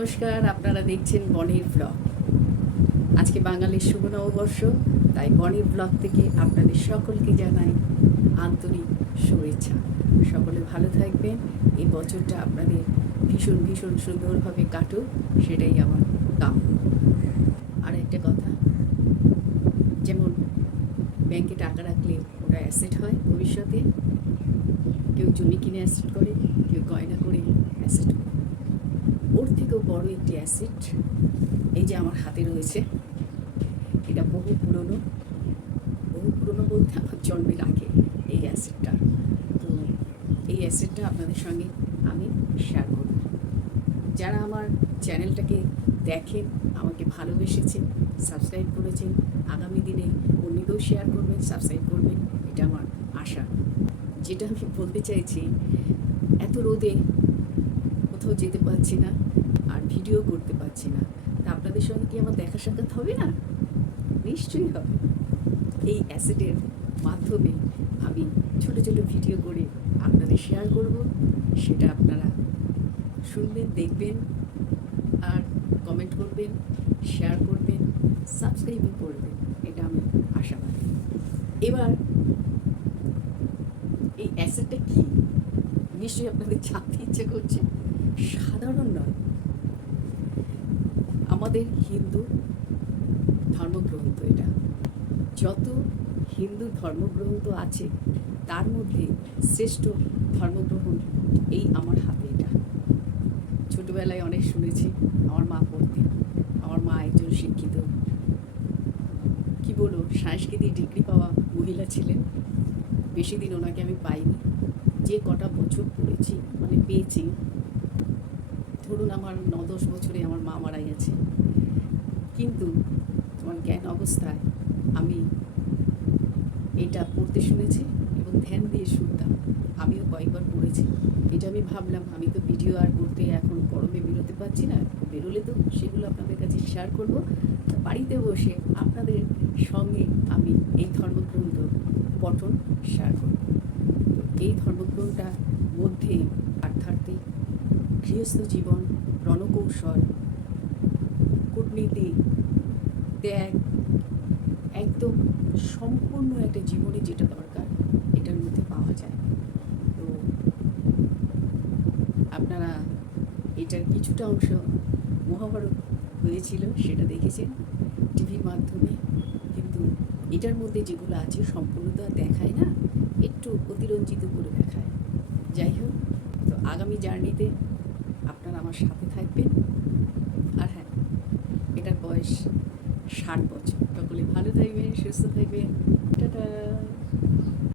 নমস্কার, আপনারা দেখছেন বনের ব্লগ। আজকে বাঙালির শুভ নববর্ষ, তাই বনের ব্লগ থেকে আপনাদের সকলকে জানাই আন্তরিক শুভেচ্ছা। সকলে ভালো থাকবেন, এই বছরটা আপনাদের ভীষণ ভীষণ সুন্দরভাবে কাটুক, সেটাই আমার কাম আর একটা কথা, যেমন ব্যাংকে টাকা রাখলে ওটা অ্যাসেট হয় ভবিষ্যতে, কেউ জমি কিনে অ্যাসেট করে, কেউ গয়না করে অ্যাসেট করে। বড় একটি অ্যাসেট এই যে আমার হাতে রয়েছে। এটা বহু পুরনো বহু পুরনো বলতে আমার জন্মের আগে এই অ্যাসেটটা তো এই অ্যাসেটটা আপনাদের সঙ্গে আমি শেয়ার করব। যারা আমার চ্যানেলটাকে দেখেন, আমাকে ভালোবেসেছেন সাবস্ক্রাইব করেছেন, আগামী দিনে অন্যকেও শেয়ার করবেন সাবস্ক্রাইব করবেন, এটা আমার আশা। যেটা আমি বলতে চাইছি, এত রোদে কোথাও যেতে পারছি না। আর ভিডিও করতে পারছি না। তা আপনাদের সঙ্গে কি আমার দেখা সাক্ষাৎ হবে না? নিশ্চয়ই হবে। এই অ্যাসেটের মাধ্যমে আমি ছোট ছোট ভিডিও করে আপনাদের শেয়ার করব। সেটা আপনারা শুনবেন, দেখবেন আর কমেন্ট করবেন শেয়ার করবেন সাবস্ক্রাইবও করবেন। এটা আমি আশাবাদী। এবার এই অ্যাসেটটা কি? নিশ্চয়ই আপনাদের জানতে ইচ্ছে করছে। সাধারণ নয়। আমাদের হিন্দু ধর্মগ্রন্থ এটা। যত হিন্দু ধর্মগ্রন্থ আছে, তার মধ্যে শ্রেষ্ঠ ধর্মগ্রহণ এই আমার হাতে এটা। ছোটোবেলায় অনেক শুনেছি, আমার মা পড়তেন। আমার মা একজন শিক্ষিত। কি বলব, সাংস্কৃতিক ডিগ্রি পাওয়া মহিলা ছিলেন। বেশি দিন ওনাকে আমি পাইনি। যে কটা বছর পড়েছি মানে পেয়েছি ধরুন আমার ন দশ বছরে আমার মা মারা গেছে। কিন্তু আমার জ্ঞান অবস্থায় আমি এটা পড়তে শুনেছি এবং ধ্যান দিয়ে শুনতাম। আমিও কয়েকবার পড়েছি। এটা আমি ভাবলাম, আমি তো ভিডিও আর করতে এখন গরমে বেরোতে পারছি না বেরোলে তো সেগুলো আপনাদের কাছে শেয়ার করব। বাড়িতে বসে আপনাদের সঙ্গে আমি এই ধর্মগ্রন্থ পঠন শেয়ার করব। তো এই ধর্মগ্রন্থটার মধ্যে গৃহস্থ জীবন, রণকৌশল, কূটনীতি, ত্যাগ, একদম সম্পূর্ণ একটা জীবনে যেটা দরকার, এটার মধ্যে পাওয়া যায়। তো আপনারা এটার কিছুটা অংশ মহাভারত হয়েছিল, সেটা দেখেছেন টিভির মাধ্যমে। কিন্তু এটার মধ্যে যেগুলো আছে, সম্পূর্ণ তো আর দেখায় না, একটু অতিরঞ্জিত করে দেখায়। যাই হোক, তো আগামী জার্নিতে আপনারা আমার সাথে থাকবেন। আর হ্যাঁ এটার বয়স ষাট বছর। সকলে ভালো থাকবেন, সুস্থ থাকবেন। টাটা।